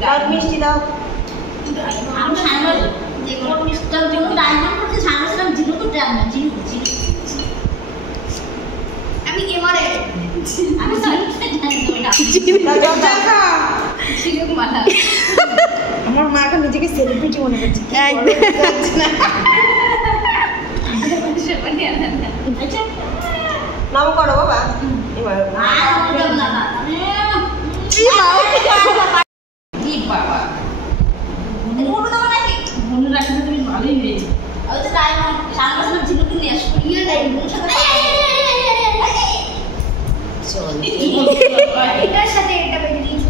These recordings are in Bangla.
দাও মিষ্টি দাও। আমি সামনে যে কোন মিষ্টিটার জন্য ডায়মন্ড করতে সামনেছিলাম জিরো তো ডায়মন্ড জিরো আমি এবারে আমি জিরো মাথা আমার মা এখন নিজেকে সেলিব্রিটি মনে করছে। নাম করো বাবা। এবার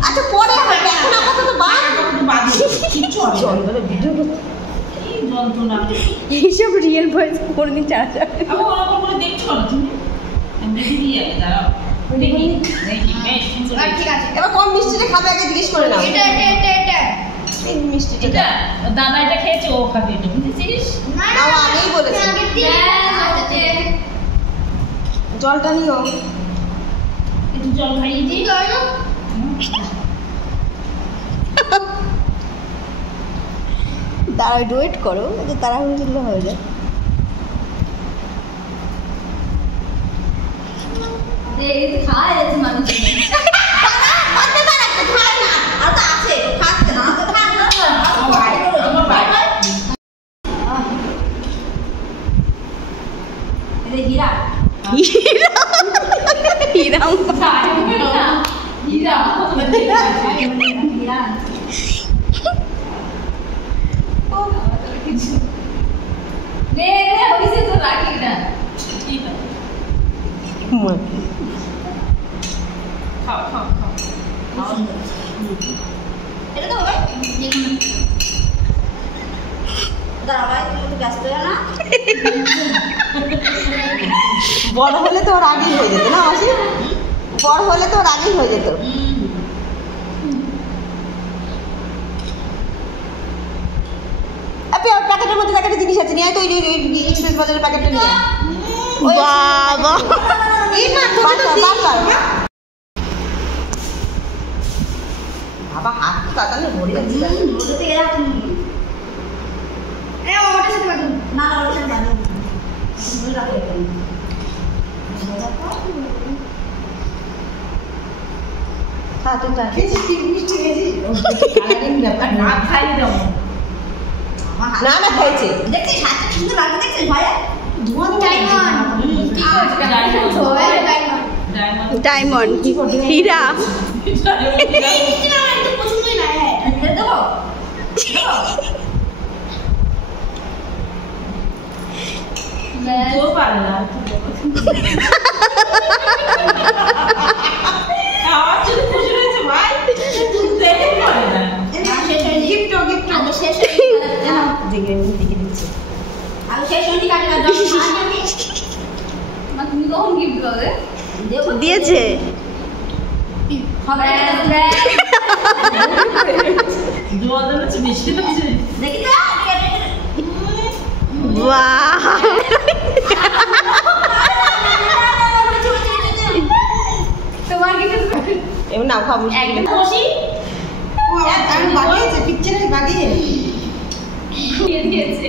আচ্ছা পরে এখন আপাতত এইসব রিয়েল ভয়েস কোনদিন চারা যাবে এবার কোন মিষ্টিটা খাবে আগে জিজ্ঞেস করে নাও। এই মিষ্টিটা দাদা এটা খেয়েছে ও খাবে এটা বুঝেছিস? নাও আগেই বলেছি। জলটা নিও। একটু জল খাইয়ে দিই। দাঁড়া ওয়েট করো, তাড়াহুড়ো করলে হয়ে যায়। খাওয়া যাচ্ছে মানুষ বড় হলে তো ওর আগেই হয়ে যেত না মাসি? বড় হলে তো ওর আগেই হয়ে যেত। প্যাকেটের মধ্যে একটা জিনিস আছে, নিয়ে তো এক্সপ্রেস বাজারের প্যাকেটটা নিয়ে বাবা বাবা হাত তাকালে ভরে যাচ্ছে। না না খাইছে ডায়মন্ড হীরা দিয়েছে। এবার নাও খাবো। একদম খুশি বাগিয়েছে পিকচারে বাগিয়ে দিয়েছে।